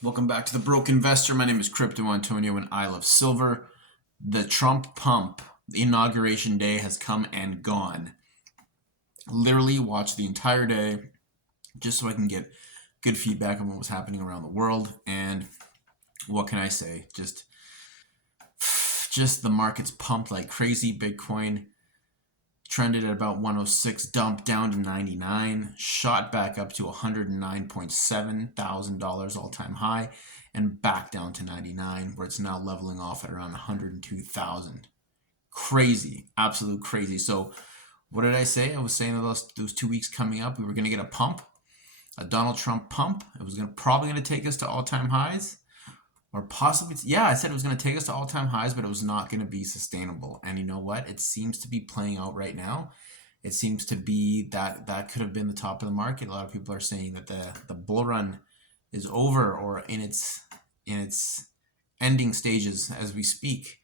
Welcome back to the Broke Investor. My name is Crypto Antonio and I love silver. The Trump pump, the inauguration day has come and gone. Literally watched the entire day just so I can get good feedback on what was happening around the world. And what can I say? Just the markets pumped like crazy. Bitcoin trended at about 106, dumped down to 99, shot back up to $109,700 all-time high, and back down to 99, where it's now leveling off at around 102,000. Crazy, absolute crazy. So what did I say? I was saying that those 2 weeks coming up, we were going to get a pump, a Donald Trump pump. It was probably going to take us to all-time highs. Or possibly, yeah, I said it was going to take us to all-time highs, but it was not going to be sustainable. And you know what? It seems to be playing out right now. It seems to be that could have been the top of the market. A lot of people are saying that the bull run is over or in its ending stages as we speak.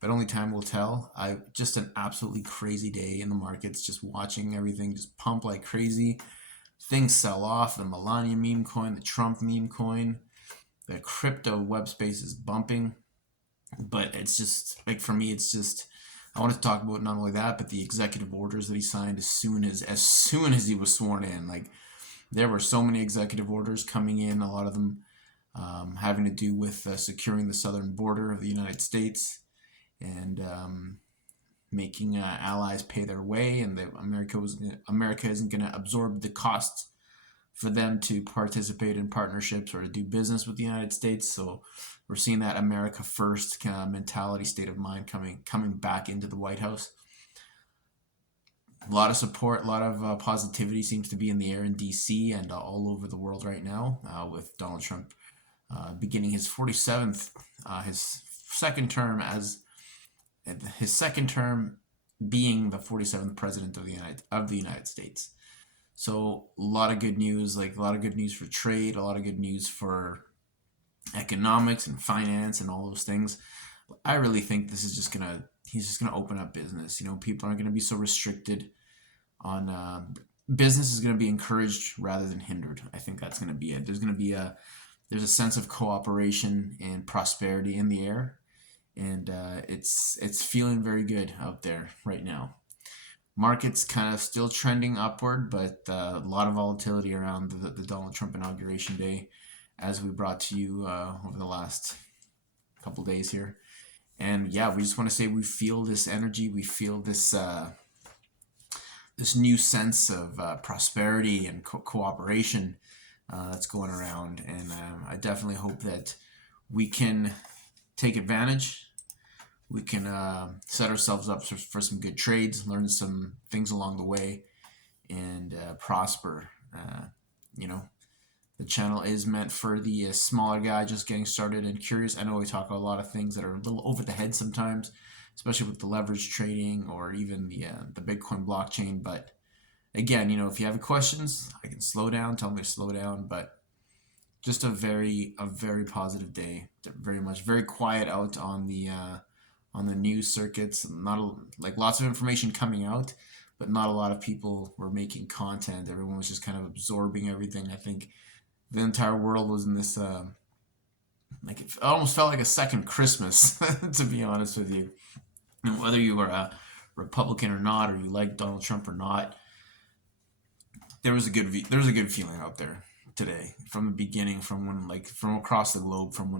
But only time will tell. Just an absolutely crazy day in the markets, just watching everything just pump like crazy. Things sell off. The Melania meme coin, the Trump meme coin. The crypto web space is bumping, but it's just like for me, it's just I want to talk about not only that, but the executive orders that he signed as soon as he was sworn in. Like there were so many executive orders coming in, a lot of them having to do with securing the southern border of the United States and making allies pay their way, and that America isn't going to absorb the costs for them to participate in partnerships or to do business with the United States. So we're seeing that America first kind of mentality, state of mind coming back into the White House. A lot of support, a lot of positivity seems to be in the air in D.C. and all over the world right now, with Donald Trump beginning his 47th, his second term being the 47th president of the United States. So a lot of good news, like a lot of good news for trade, a lot of good news for economics and finance and all those things. I really think he's just gonna open up business. You know, people aren't gonna be so restricted on business is gonna be encouraged rather than hindered. I think that's gonna be it. There's a sense of cooperation and prosperity in the air, and it's feeling very good out there right now. Markets kind of still trending upward, but a lot of volatility around the Donald Trump inauguration day, as we brought to you over the last couple days here. And yeah, we just want to say we feel this energy, we feel this new sense of prosperity and cooperation that's going around, and I definitely hope that we can take advantage. We can set ourselves up for some good trades, learn some things along the way, and prosper. You know, the channel is meant for the smaller guy just getting started and curious. I know we talk about a lot of things that are a little over the head sometimes, especially with the leverage trading or even the Bitcoin blockchain. But again, you know, if you have questions, I can slow down. Tell me to slow down. But just a very positive day. Very quiet out on the news circuits. Like lots of information coming out, but not a lot of people were making content. Everyone was just kind of absorbing everything. I think the entire world was in this like it almost felt like a second Christmas, to be honest with you. And whether you were a Republican or not, or you like Donald Trump or not, there was a good feeling out there today from the beginning, from across the globe, from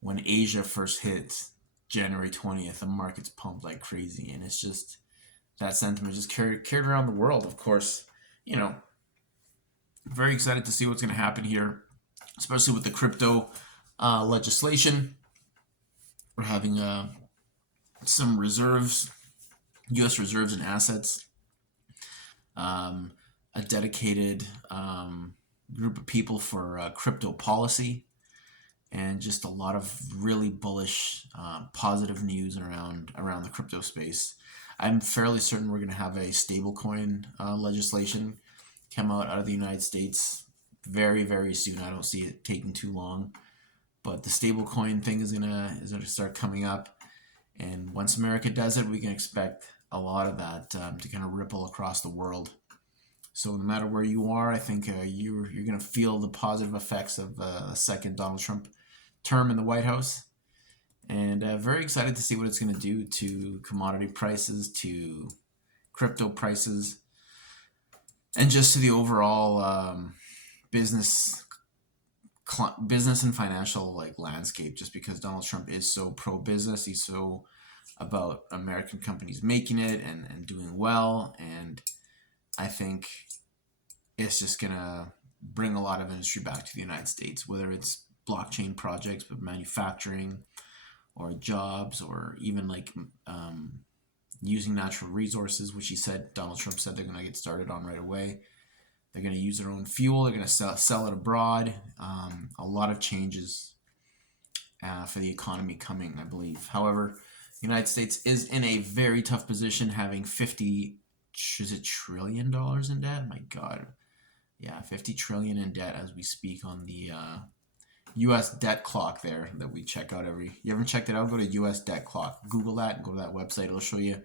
when Asia first hit January 20th. The markets pumped like crazy, and it's just that sentiment just carried around the world. Of course, you know, very excited to see what's going to happen here, especially with the crypto legislation. We're having some reserves, U.S. reserves and assets, a dedicated group of people for crypto policy, and just a lot of really bullish, positive news around the crypto space. I'm fairly certain we're going to have a stablecoin legislation come out of the United States very soon. I don't see it taking too long, but the stablecoin thing is gonna start coming up, and once America does it, we can expect a lot of that to kind of ripple across the world. So no matter where you are, I think you're going to feel the positive effects of a second Donald Trump term in the White House. And very excited to see what it's going to do to commodity prices, to crypto prices, and just to the overall business and financial landscape. Just because Donald Trump is so pro business, he's so about American companies making it and doing well, and I think it's just gonna bring a lot of industry back to the United States, whether it's blockchain projects with manufacturing or jobs, or even using natural resources, which Donald Trump said they're gonna get started on right away. They're gonna use their own fuel. They're gonna sell it abroad. A lot of changes for the economy coming, I believe. However, the United States is in a very tough position, having $50 trillion in debt. My God, yeah, 50 trillion in debt as we speak on the U.S. debt clock there that we check out every. You haven't checked it out? Go to U.S. debt clock. Google that and go to that website. It'll show you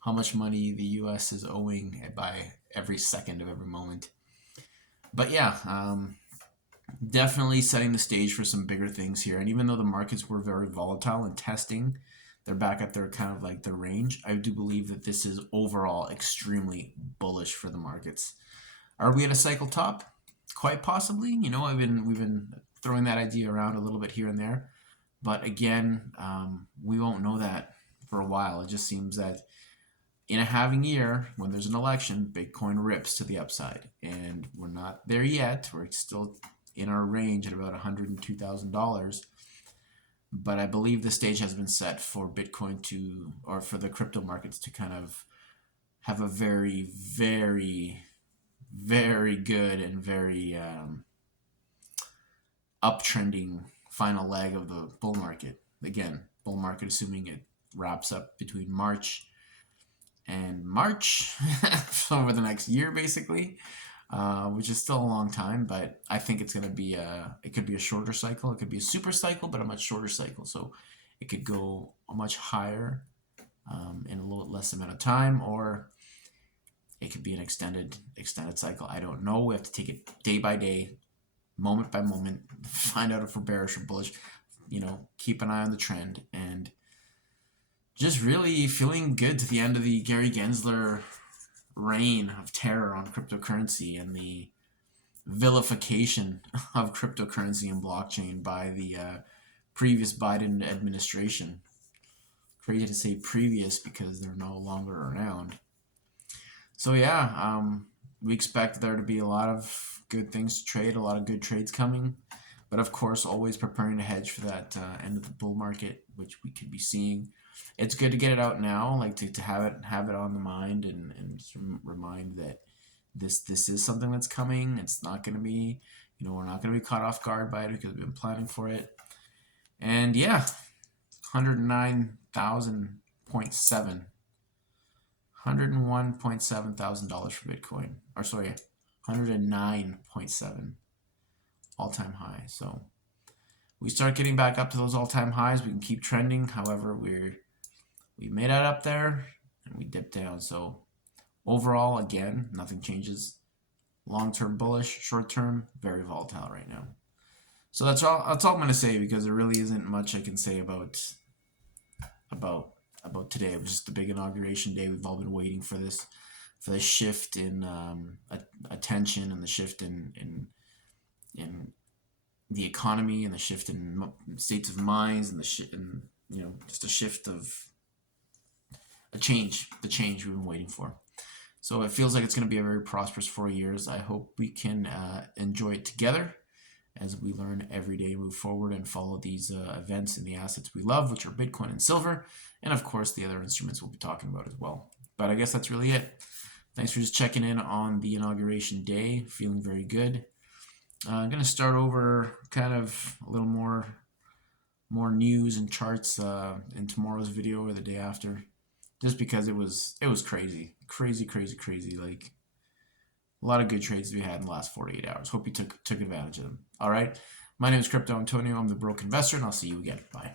how much money the U.S. is owing by every second of every moment. But yeah, definitely setting the stage for some bigger things here. And even though the markets were very volatile and testing, they're back at their kind of their range. I do believe that this is overall extremely bullish for the markets. Are we at a cycle top? Quite possibly. We've been throwing that idea around a little bit here and there, but again, we won't know that for a while. It just seems that in a halving year, when there's an election, Bitcoin rips to the upside, and we're not there yet. We're still in our range at about $102,000. But I believe the stage has been set for Bitcoin or for the crypto markets to kind of have a very, very, very good and very uptrending final leg of the bull market. Again, bull market assuming it wraps up between March and March, so over the next year basically, which is still a long time, but I think it's going to be it could be a shorter cycle, it could be a super cycle, but a much shorter cycle. So it could go much higher in a little less amount of time, or it could be an extended cycle. I don't know. We have to take it day by day, moment by moment, find out if we're bearish or bullish. Keep an eye on the trend, and just really feeling good to the end of the Gary Gensler reign of terror on cryptocurrency and the vilification of cryptocurrency and blockchain by the previous Biden administration. Crazy to say previous because they're no longer around. So yeah, we expect there to be a lot of good things to trade, a lot of good trades coming, but of course always preparing to hedge for that end of the bull market, which we could be seeing. It's good to get it out now, to have it on the mind and remind that this is something that's coming. It's not going to be, we're not going to be caught off guard by it because we've been planning for it. And yeah, 101.7 $101,700 for Bitcoin, or sorry, 109.7 all-time high. So we start getting back up to those all-time highs, we can keep trending. However, we made it up there and we dipped down. So overall, again, nothing changes. Long-term bullish, short-term very volatile right now. So that's all I'm going to say, because there really isn't much I can say about today. It was just the big inauguration day. We've all been waiting for this shift in attention, and the shift in the economy, and the shift in states of minds, and just a shift of the change we've been waiting for. So it feels like it's going to be a very prosperous 4 years. I hope we can enjoy it together as we learn every day, move forward, and follow these events and the assets we love, which are Bitcoin and silver, and of course the other instruments we'll be talking about as well. But I guess that's really it. Thanks for just checking in on the inauguration day. Feeling very good. I'm going to start over kind of a little more news and charts in tomorrow's video or the day after, just because it was crazy. Like, a lot of good trades we had in the last 48 hours. Hope you took advantage of them. All right. My name is Crypto Antonio. I'm the Broke Investor, and I'll see you again. Bye.